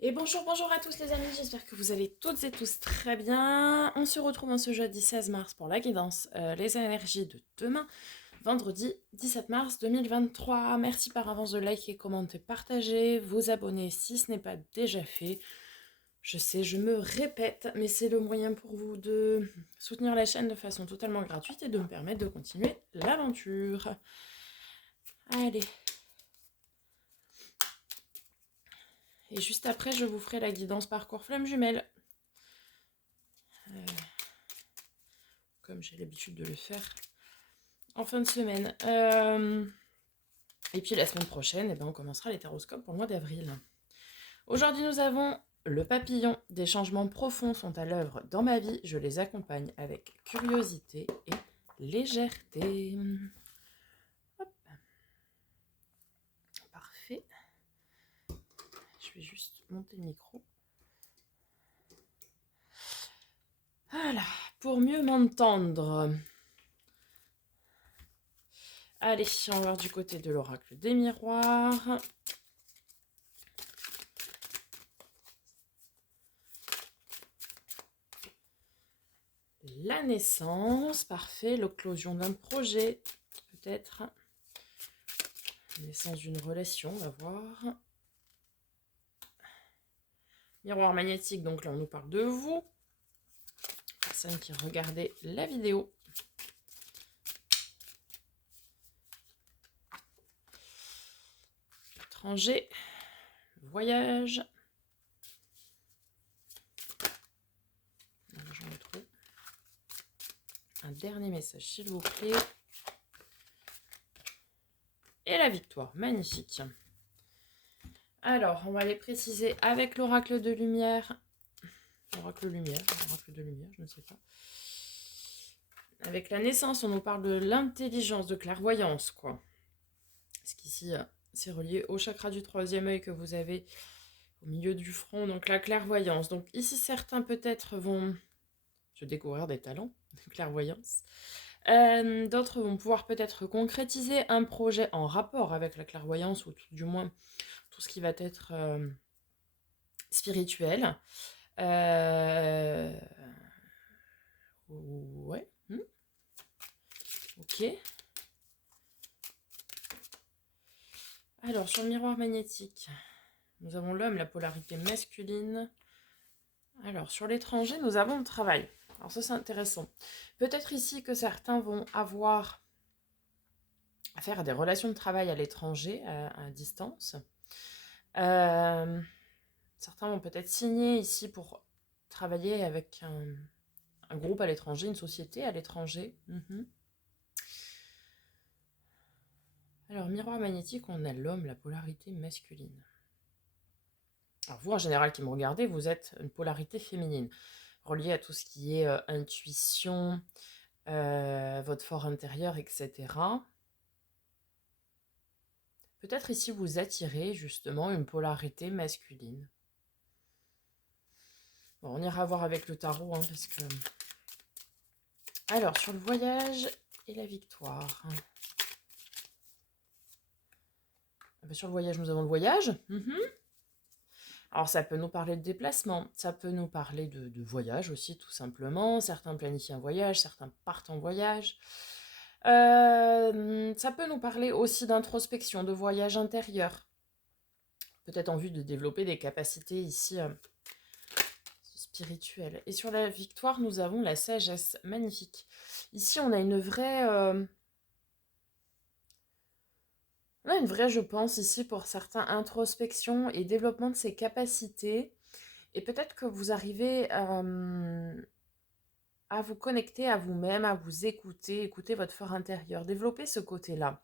Et bonjour à tous les amis, j'espère que vous allez toutes et tous très bien. On se retrouve en ce jeudi 16 mars pour la guidance Les énergies de demain, vendredi 17 mars 2023. Merci par avance de liker, commenter, partager, vous abonner si ce n'est pas déjà fait. Je sais, je me répète, mais c'est le moyen pour vous de soutenir la chaîne de façon totalement gratuite et de me permettre de continuer l'aventure. Allez. Et juste après, je vous ferai la guidance parcours flamme jumelle. Comme j'ai l'habitude de le faire en fin de semaine. Et puis la semaine prochaine, on commencera les taroscopes pour le mois d'avril. Aujourd'hui, nous avons le papillon. Des changements profonds sont à l'œuvre dans ma vie. Je les accompagne avec curiosité et légèreté. Hop. Parfait. Je vais juste monter le micro. Voilà, pour mieux m'entendre. Allez, on va voir du côté de l'oracle des miroirs. La naissance, parfait. L'éclosion d'un projet, peut-être. La naissance d'une relation, on va voir. Miroir magnétique, donc là on nous parle de vous. Personne qui regardait la vidéo. Étranger, voyage. J'en ai trop. Un dernier message, s'il vous plaît. Et la victoire, magnifique. Alors, on va les préciser avec l'oracle de lumière. Oracle de lumière, je ne sais pas. Avec la naissance, on nous parle de l'intelligence, de clairvoyance, quoi. Parce qu'ici, c'est relié au chakra du troisième œil que vous avez au milieu du front, donc la clairvoyance. Donc ici, certains peut-être vont se découvrir des talents de clairvoyance. D'autres vont pouvoir peut-être concrétiser un projet en rapport avec la clairvoyance, ou tout du moins tout ce qui va être spirituel. Ouais. Ok. Alors, sur le miroir magnétique, nous avons l'homme, la polarité masculine. Alors, sur l'étranger, nous avons le travail. Alors ça, c'est intéressant. Peut-être ici que certains vont avoir à faire des relations de travail à l'étranger, à distance. Certains vont peut-être signer ici pour travailler avec un groupe à l'étranger, une société à l'étranger. Alors, miroir magnétique, on a l'homme, la polarité masculine. Alors vous, en général, qui me regardez, vous êtes une polarité féminine, reliée à tout ce qui est intuition, votre fort intérieur, etc. Peut-être ici, vous attirez justement une polarité masculine. Bon, on ira voir avec le tarot, parce que... Alors, sur le voyage et la victoire. Sur le voyage, nous avons le voyage. Alors, ça peut nous parler de déplacement, ça peut nous parler de voyage aussi, tout simplement. Certains planifient un voyage, certains partent en voyage. Ça peut nous parler aussi d'introspection, de voyage intérieur. Peut-être en vue de développer des capacités ici spirituelles. Et sur la victoire, nous avons la sagesse. Magnifique. Ici, on a une vraie... je pense, ici, pour certains, introspection et développement de ses capacités. Et peut-être que vous arrivez à vous connecter à vous-même, à vous écouter, écouter votre fort intérieur, développer ce côté-là.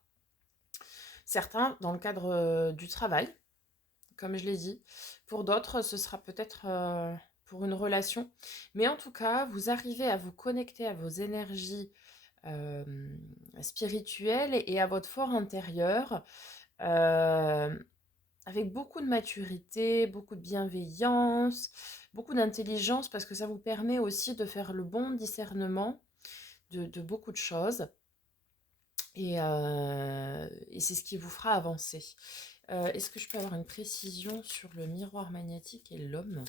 Certains, dans le cadre du travail, comme je l'ai dit. Pour d'autres, ce sera peut-être pour une relation. Mais en tout cas, vous arrivez à vous connecter à vos énergies spirituelles et à votre fort intérieur avec beaucoup de maturité, beaucoup de bienveillance, beaucoup d'intelligence, parce que ça vous permet aussi de faire le bon discernement de beaucoup de choses. Et c'est ce qui vous fera avancer. Est-ce que je peux avoir une précision sur le miroir magnétique et l'homme?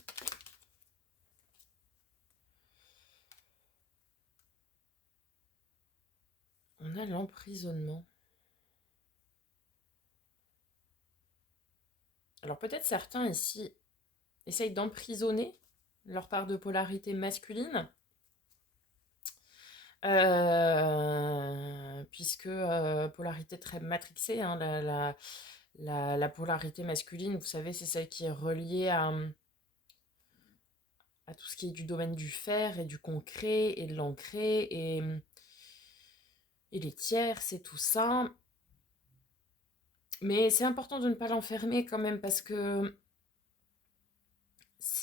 On a l'emprisonnement. Alors peut-être certains ici essayent d'emprisonner leur part de polarité masculine, puisque polarité très matrixée, hein, la polarité masculine, vous savez, c'est celle qui est reliée à tout ce qui est du domaine du faire et du concret et de l'ancré et les tiers, c'est tout ça. Mais c'est important de ne pas l'enfermer quand même parce que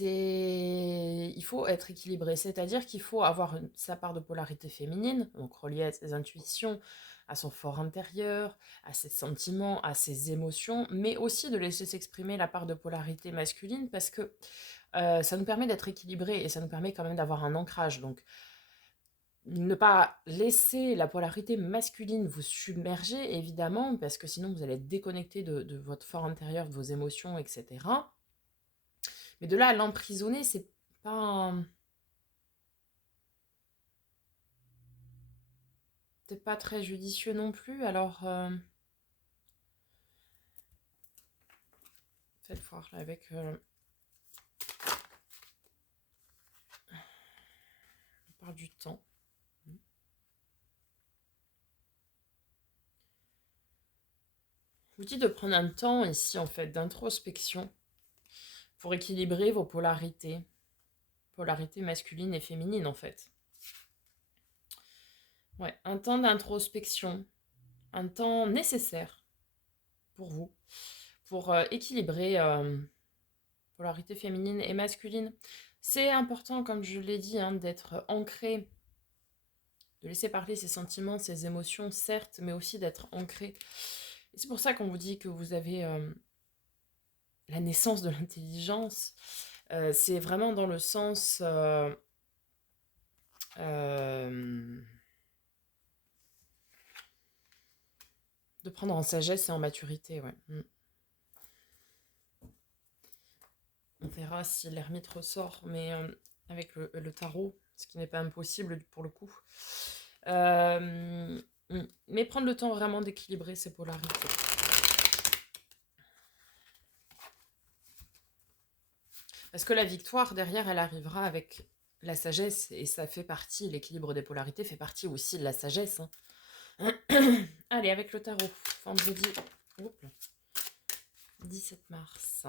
il faut être équilibré, c'est-à-dire qu'il faut avoir sa part de polarité féminine, donc reliée à ses intuitions, à son fort intérieur, à ses sentiments, à ses émotions, mais aussi de laisser s'exprimer la part de polarité masculine parce que ça nous permet d'être équilibré et ça nous permet quand même d'avoir un ancrage. Donc, ne pas laisser la polarité masculine vous submerger, évidemment, parce que sinon vous allez être déconnecté de votre fort intérieur, de vos émotions, etc. Mais de là à l'emprisonner, pas, c'est pas très judicieux non plus. Alors, faites voir là avec on parle du temps. Je vous dis de prendre un temps ici en fait d'introspection pour équilibrer vos polarités, polarité masculine et féminine en fait. Ouais, un temps d'introspection, un temps nécessaire pour vous, pour équilibrer polarité féminine et masculine. C'est important, comme je l'ai dit, hein, d'être ancré, de laisser parler ses sentiments, ses émotions, certes, mais aussi d'être ancré. Et c'est pour ça qu'on vous dit que vous avez la naissance de l'intelligence. C'est vraiment dans le sens de prendre en sagesse et en maturité, ouais. On verra si l'ermite ressort, mais avec le tarot, ce qui n'est pas impossible pour le coup. Mais prendre le temps vraiment d'équilibrer ces polarités. Parce que la victoire, derrière, elle arrivera avec la sagesse, et ça fait partie, l'équilibre des polarités fait partie aussi de la sagesse. Hein. Allez, avec le tarot, vendredi 17 mars.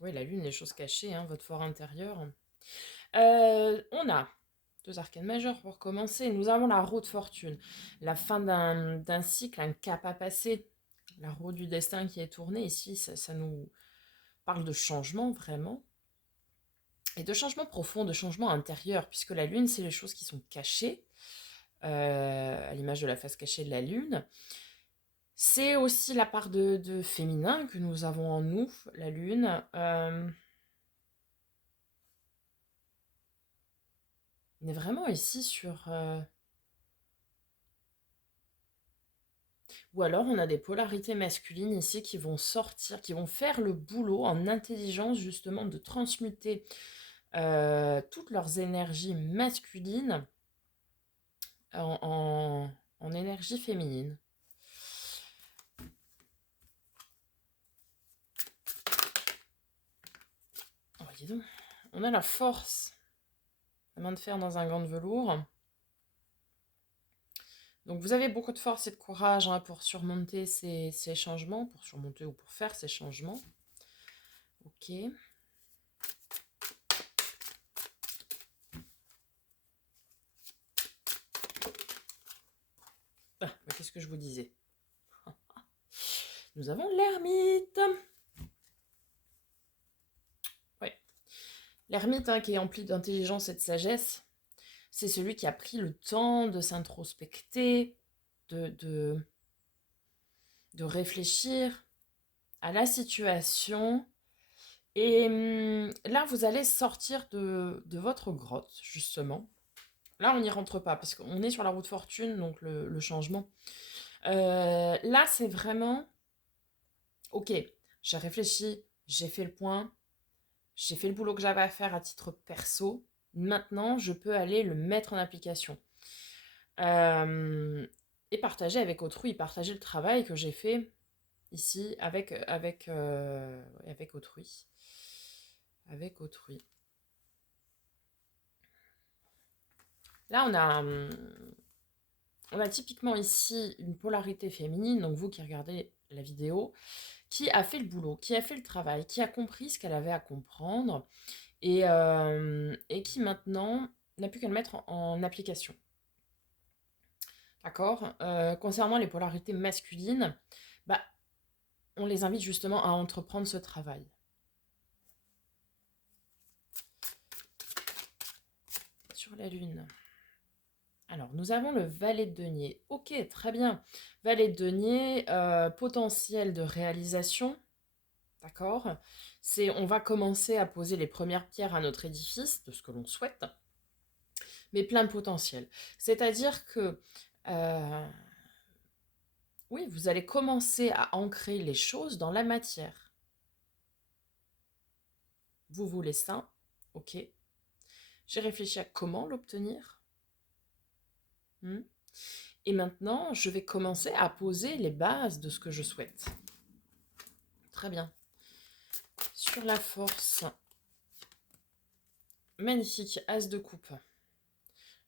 Oui, la lune, les choses cachées, hein, votre fort intérieur. On a 2 arcanes majeures pour commencer. Nous avons la roue de fortune, la fin d'un cycle, un cap à passer, la roue du destin qui est tournée. Ici, ça nous parle de changement, vraiment. Et de changement profond, de changement intérieur, puisque la lune, c'est les choses qui sont cachées, à l'image de la face cachée de la lune. C'est aussi la part de féminin que nous avons en nous, la lune. On est vraiment ici sur... Ou alors on a des polarités masculines ici qui vont sortir, qui vont faire le boulot en intelligence justement de transmuter toutes leurs énergies masculines en énergie féminine. Oh, dis donc. On a la force, la main de fer dans un gant de velours. Donc vous avez beaucoup de force et de courage hein, pour surmonter ces changements, pour surmonter ou pour faire ces changements. Ok. Ah, qu'est-ce que je vous disais? Nous avons l'ermite. Oui. L'ermite hein, qui est empli d'intelligence et de sagesse, c'est celui qui a pris le temps de s'introspecter, de réfléchir à la situation. Et là, vous allez sortir de votre grotte, justement. Là, on n'y rentre pas, parce qu'on est sur la roue de fortune, donc le changement. Là, c'est vraiment Ok, j'ai réfléchi, j'ai fait le point, j'ai fait le boulot que j'avais à faire à titre perso. Maintenant, je peux aller le mettre en application. Euh, et partager avec autrui, partager le travail que j'ai fait ici avec autrui. Avec autrui. Là, on a typiquement ici une polarité féminine, donc vous qui regardez la vidéo, qui a fait le boulot, qui a fait le travail, qui a compris ce qu'elle avait à comprendre et qui maintenant n'a plus qu'à le mettre en application. D'accord. Concernant les polarités masculines, bah, on les invite justement à entreprendre ce travail. Sur la Lune. Alors, nous avons le valet de denier. Ok, très bien. Valet de denier, potentiel de réalisation. D'accord. On va commencer à poser les premières pierres à notre édifice, de ce que l'on souhaite, mais plein de potentiel. C'est-à-dire que, euh, oui, vous allez commencer à ancrer les choses dans la matière. Vous voulez ça, ok. J'ai réfléchi à comment l'obtenir. Et maintenant, je vais commencer à poser les bases de ce que je souhaite. Très bien. Sur la force, magnifique, as de coupe.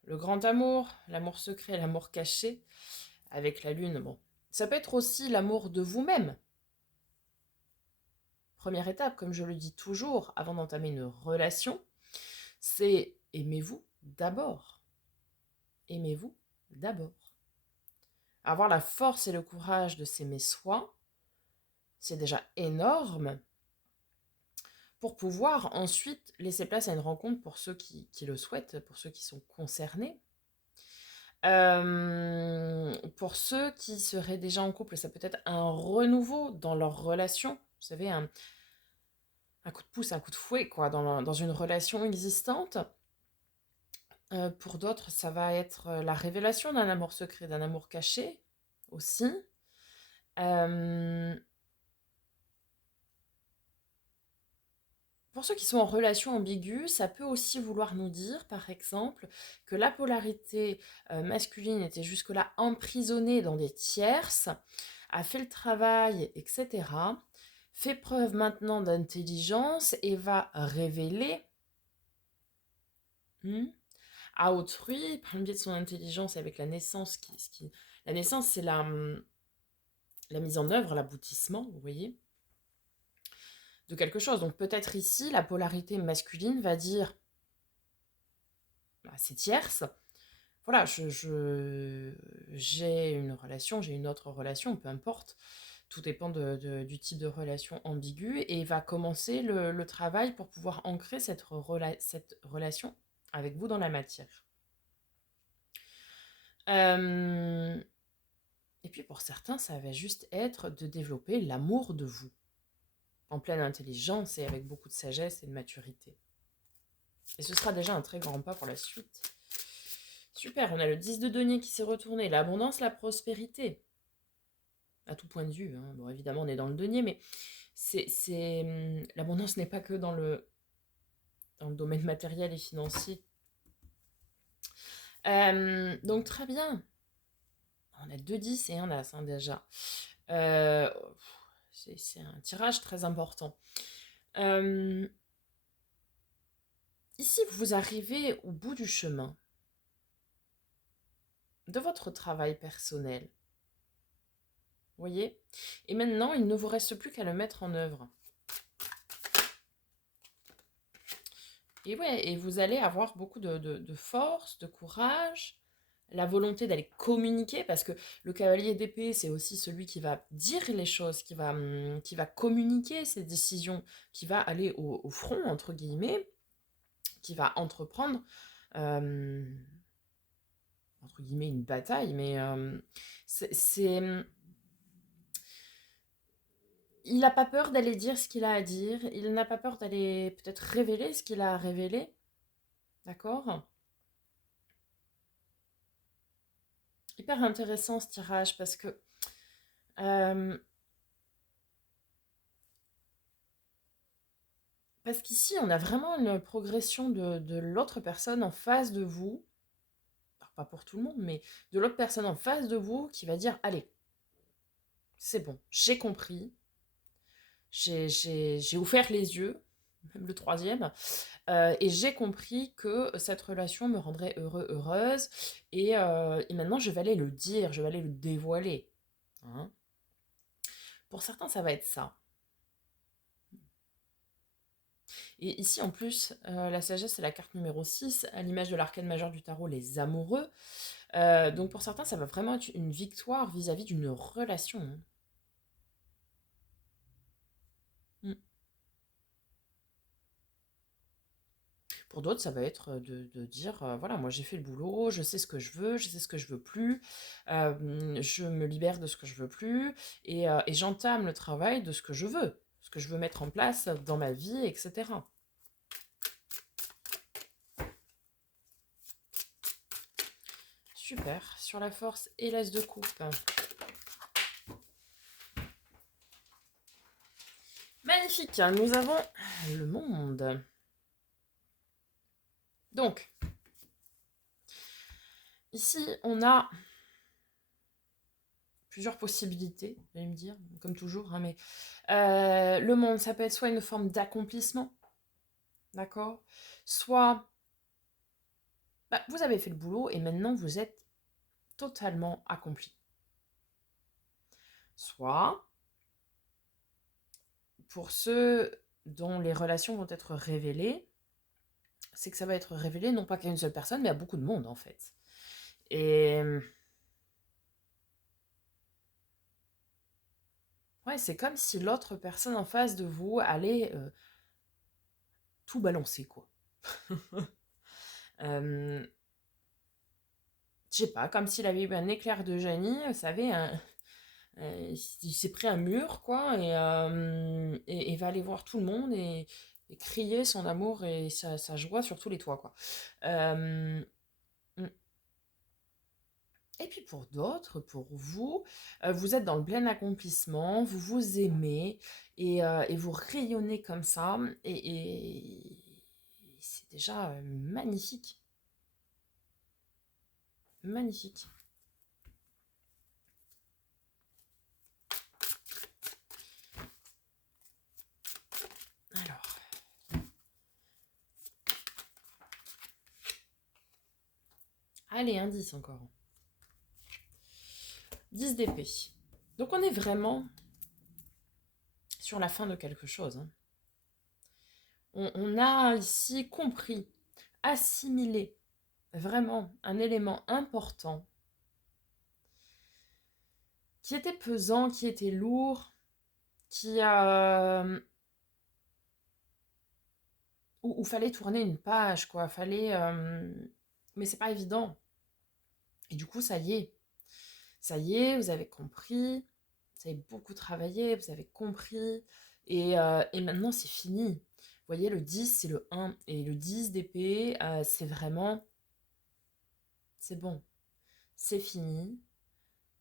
Le grand amour, l'amour secret, l'amour caché, avec la lune, bon. Ça peut être aussi l'amour de vous-même. Première étape, comme je le dis toujours, avant d'entamer une relation, c'est aimez-vous d'abord. Aimez-vous d'abord. Avoir la force et le courage de s'aimer soi, c'est déjà énorme pour pouvoir ensuite laisser place à une rencontre pour ceux qui le souhaitent, pour ceux qui sont concernés. Pour ceux qui seraient déjà en couple, ça peut être un renouveau dans leur relation. Vous savez, un coup de pouce, un coup de fouet, quoi, dans une relation existante. Pour d'autres, ça va être la révélation d'un amour secret, d'un amour caché aussi. Euh, Pour ceux qui sont en relation ambiguë, ça peut aussi vouloir nous dire, par exemple, que la polarité masculine était jusque-là emprisonnée dans des tierces, a fait le travail, etc., fait preuve maintenant d'intelligence et va révéler à autrui, par le biais de son intelligence et avec la naissance, la naissance, c'est la mise en œuvre, l'aboutissement, vous voyez, de quelque chose. Donc peut-être ici, la polarité masculine va dire c'est tierce. Voilà, j'ai une relation, j'ai une autre relation, peu importe. Tout dépend du type de relation ambiguë et va commencer le travail pour pouvoir ancrer cette relation avec vous dans la matière. Et puis pour certains, ça va juste être de développer l'amour de vous, en pleine intelligence et avec beaucoup de sagesse et de maturité. Et ce sera déjà un très grand pas pour la suite. Super, on a le 10 de denier qui s'est retourné, l'abondance, la prospérité. À tout point de vue, hein. Bon, évidemment, on est dans le denier, mais l'abondance n'est pas que dans le domaine matériel et financier. Donc très bien. On a 2 10 et un as déjà. C'est un tirage très important. Ici, vous arrivez au bout du chemin de votre travail personnel. Vous voyez? Et maintenant, il ne vous reste plus qu'à le mettre en œuvre. Et ouais, et vous allez avoir beaucoup de force, de courage, la volonté d'aller communiquer, parce que le cavalier d'épée, c'est aussi celui qui va dire les choses, qui va communiquer ses décisions, qui va aller au front, entre guillemets, qui va entreprendre, entre guillemets, une bataille, mais il n'a pas peur d'aller dire ce qu'il a à dire, il n'a pas peur d'aller peut-être révéler ce qu'il a à révéler, d'accord? Hyper intéressant ce tirage parce que Parce qu'ici, on a vraiment une progression de l'autre personne en face de vous, alors pas pour tout le monde, mais de l'autre personne en face de vous qui va dire, allez, c'est bon, j'ai compris, j'ai ouvert les yeux, même le troisième, et j'ai compris que cette relation me rendrait heureux, heureuse, et maintenant je vais aller le dire, je vais aller le dévoiler. Hein. Pour certains, ça va être ça. Et ici, en plus, la sagesse, c'est la carte numéro 6, à l'image de l'arcane majeur du tarot, les amoureux. Donc pour certains, ça va vraiment être une victoire vis-à-vis d'une relation. Hein. Mm. Pour d'autres, ça va être de dire, voilà, moi j'ai fait le boulot, je sais ce que je veux, je sais ce que je veux plus, je me libère de ce que je veux plus, et j'entame le travail de ce que je veux mettre en place dans ma vie, etc. Super, sur la force et l'as de coupe. Magnifique, nous avons le monde. Donc, ici, on a plusieurs possibilités, vous allez me dire, comme toujours, hein, mais le monde, ça peut être soit une forme d'accomplissement, d'accord? Soit vous avez fait le boulot et maintenant vous êtes totalement accompli. Soit, pour ceux dont les relations vont être révélées, c'est que ça va être révélé non pas qu'à une seule personne, mais à beaucoup de monde en fait. Et ouais, c'est comme si l'autre personne en face de vous allait tout balancer, quoi. Je sais pas, comme s'il avait eu un éclair de génie, vous savez, il s'est pris un mur, quoi, et va aller voir tout le monde et crier son amour et sa joie sur tous les toits, quoi. Euh, mm. Et puis pour d'autres, pour vous, vous êtes dans le plein accomplissement, vous vous aimez et vous rayonnez comme ça, et c'est déjà magnifique. Magnifique. Alors, allez, indice encore. 10 d'épée. Donc on est vraiment sur la fin de quelque chose. Hein. On a ici compris, assimilé vraiment un élément important qui était pesant, qui était lourd, qui où fallait tourner une page, quoi. Fallait, mais c'est pas évident. Et du coup, ça y est, vous avez compris, vous avez beaucoup travaillé, vous avez compris, et maintenant c'est fini. Vous voyez, le 10, c'est le 1, et le 10 d'épée, c'est vraiment, c'est bon, c'est fini,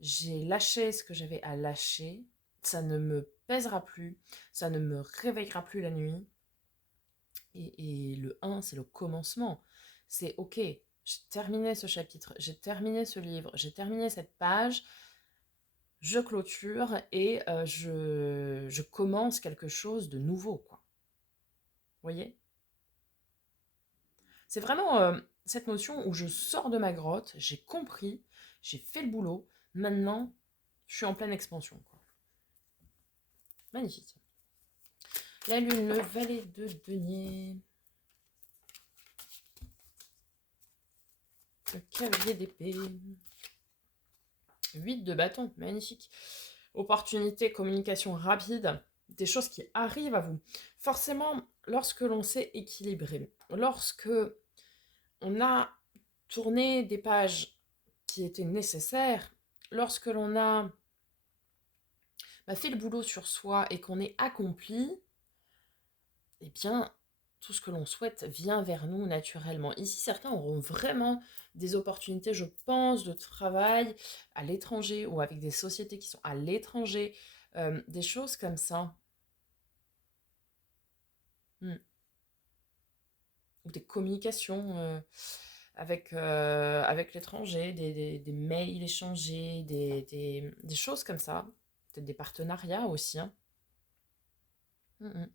j'ai lâché ce que j'avais à lâcher, ça ne me pèsera plus, ça ne me réveillera plus la nuit, et le 1, c'est le commencement. C'est ok, j'ai terminé ce chapitre, j'ai terminé ce livre, j'ai terminé cette page, je clôture et je commence quelque chose de nouveau, quoi. Vous voyez? C'est vraiment cette notion où je sors de ma grotte, j'ai compris, j'ai fait le boulot, maintenant je suis en pleine expansion, quoi. Magnifique. La lune, le valet de denier. Le cavalier d'épée. 8 de bâton, magnifique. Opportunité, communication rapide, des choses qui arrivent à vous. Forcément, lorsque l'on sait équilibrer, lorsque on a tourné des pages qui étaient nécessaires, lorsque l'on a fait le boulot sur soi et qu'on est accompli, eh bien, tout ce que l'on souhaite vient vers nous naturellement. Ici, certains auront vraiment des opportunités, je pense, de travail à l'étranger ou avec des sociétés qui sont à l'étranger, des choses comme ça. Hmm. des communications avec l'étranger, des mails échangés, des choses comme ça. Peut-être des partenariats aussi, hein. Mm, mm. De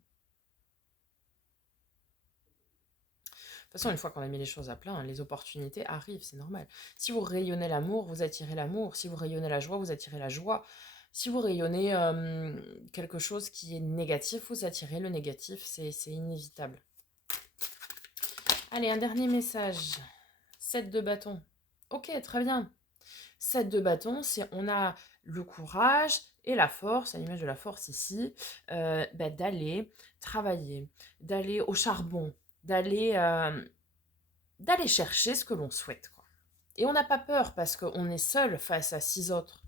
toute façon, une fois qu'on a mis les choses à plat, hein, les opportunités arrivent, c'est normal. Si vous rayonnez l'amour, vous attirez l'amour. Si vous rayonnez la joie, vous attirez la joie. Si vous rayonnez quelque chose qui est négatif, vous attirez le négatif, c'est inévitable. Allez, un dernier message. 7 de bâton. Ok, très bien. 7 de bâton, c'est on a le courage et la force, à l'image de la force ici, d'aller travailler, d'aller au charbon, d'aller chercher ce que l'on souhaite, quoi. Et on n'a pas peur parce qu'on est seul face à 6 autres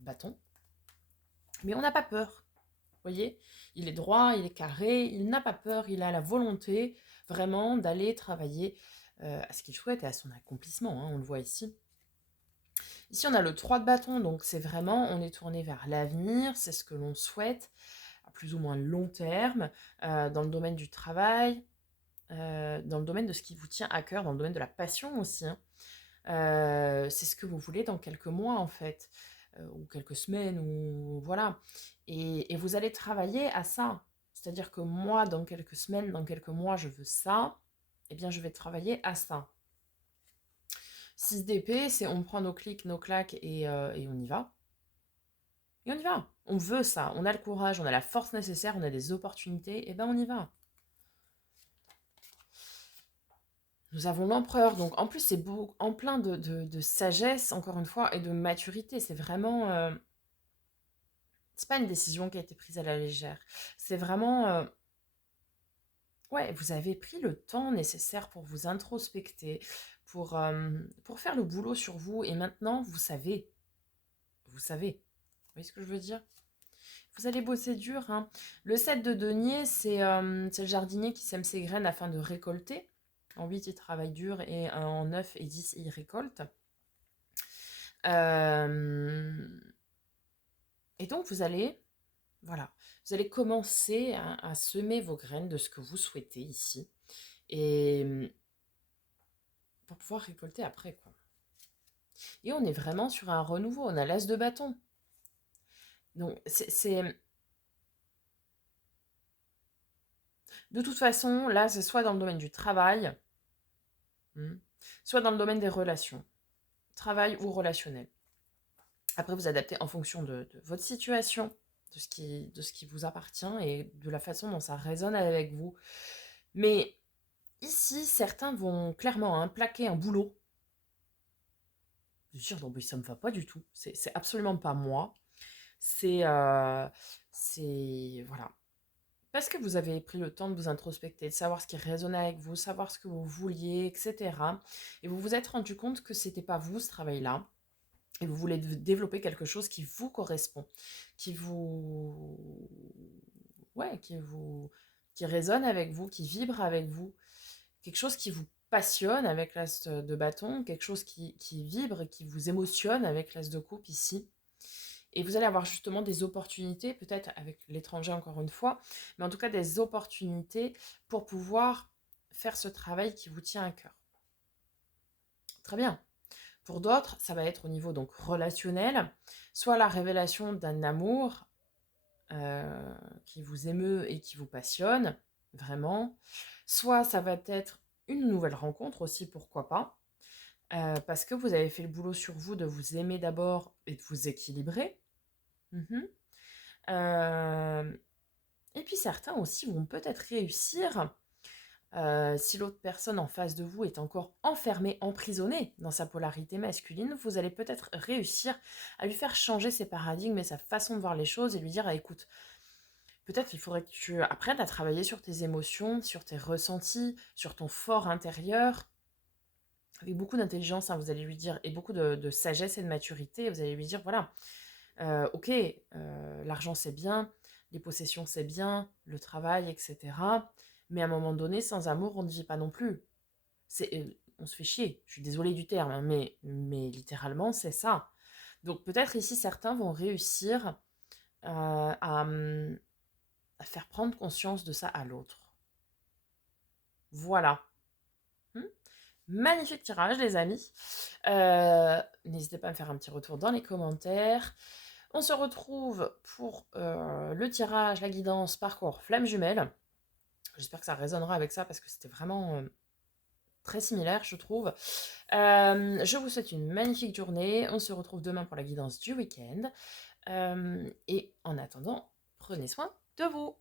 bâtons, mais on n'a pas peur. Vous voyez, il est droit, il est carré, il n'a pas peur, il a la volonté vraiment d'aller travailler à ce qu'il souhaite et à son accomplissement, hein, on le voit ici. Ici, on a le 3 de bâton, donc c'est vraiment, on est tourné vers l'avenir, c'est ce que l'on souhaite, à plus ou moins long terme, dans le domaine du travail, dans le domaine de ce qui vous tient à cœur, dans le domaine de la passion aussi, hein. C'est ce que vous voulez dans quelques mois en fait, ou quelques semaines, ou voilà. Et vous allez travailler à ça. C'est-à-dire que moi, dans quelques semaines, dans quelques mois, je veux ça, eh bien je vais travailler à ça. 6 d'épée, c'est on prend nos clics, nos claques et on y va. Et on y va. On veut ça, on a le courage, on a la force nécessaire, on a des opportunités, et ben on y va. Nous avons l'empereur, donc en plus c'est beau, en plein de sagesse, encore une fois, et de maturité. C'est vraiment... c'est pas une décision qui a été prise à la légère. C'est vraiment... ouais, vous avez pris le temps nécessaire pour vous introspecter, pour faire le boulot sur vous, et maintenant vous savez. Vous savez. Vous voyez ce que je veux dire? Vous allez bosser dur, hein. Le 7 de denier, c'est le jardinier qui sème ses graines afin de récolter. En 8, il travaille dur, et en 9 et 10, il récolte. Euh, et donc, voilà, vous allez commencer à semer vos graines de ce que vous souhaitez ici. Et pour pouvoir récolter après, quoi. Et on est vraiment sur un renouveau. On a l'as de bâton. Donc, de toute façon, là, c'est soit dans le domaine du travail, soit dans le domaine des relations. Travail ou relationnel. Après, vous adaptez en fonction de votre situation, de ce qui vous appartient et de la façon dont ça résonne avec vous. Mais ici, certains vont clairement plaquer un boulot. De dire, non, mais ça ne me va pas du tout. C'est absolument pas moi. C'est... voilà. Parce que vous avez pris le temps de vous introspecter, de savoir ce qui résonnait avec vous, savoir ce que vous vouliez, etc. Et vous vous êtes rendu compte que c'était pas vous, ce travail-là. Et vous voulez développer quelque chose qui vous correspond, qui vous... ouais, qui résonne avec vous, qui vibre avec vous, quelque chose qui vous passionne avec l'as de bâton, quelque chose qui vibre et qui vous émotionne avec l'as de coupe ici. Et vous allez avoir justement des opportunités, peut-être avec l'étranger encore une fois, mais en tout cas des opportunités pour pouvoir faire ce travail qui vous tient à cœur. Très bien. Pour d'autres, ça va être au niveau donc relationnel, soit la révélation d'un amour qui vous émeut et qui vous passionne, vraiment. Soit ça va être une nouvelle rencontre aussi, pourquoi pas, parce que vous avez fait le boulot sur vous de vous aimer d'abord et de vous équilibrer. Euh, et puis certains aussi vont peut-être réussir, si l'autre personne en face de vous est encore enfermée, emprisonnée dans sa polarité masculine, vous allez peut-être réussir à lui faire changer ses paradigmes et sa façon de voir les choses et lui dire, écoute, peut-être il faudrait que tu apprennes à travailler sur tes émotions, sur tes ressentis, sur ton fort intérieur, avec beaucoup d'intelligence, hein, vous allez lui dire, et beaucoup de sagesse et de maturité, vous allez lui dire, voilà, ok, l'argent c'est bien, les possessions c'est bien, le travail, etc. Mais à un moment donné, sans amour, on ne vit pas non plus. On se fait chier, je suis désolée du terme, hein, mais littéralement, c'est ça. Donc peut-être ici, certains vont réussir à faire prendre conscience de ça à l'autre. Voilà. Hmm. Magnifique tirage, les amis. N'hésitez pas à me faire un petit retour dans les commentaires. On se retrouve pour le tirage, la guidance, parcours, flamme jumelle. J'espère que ça résonnera avec ça parce que c'était vraiment très similaire, je trouve. Je vous souhaite une magnifique journée. On se retrouve demain pour la guidance du week-end. Et en attendant, prenez soin de vous.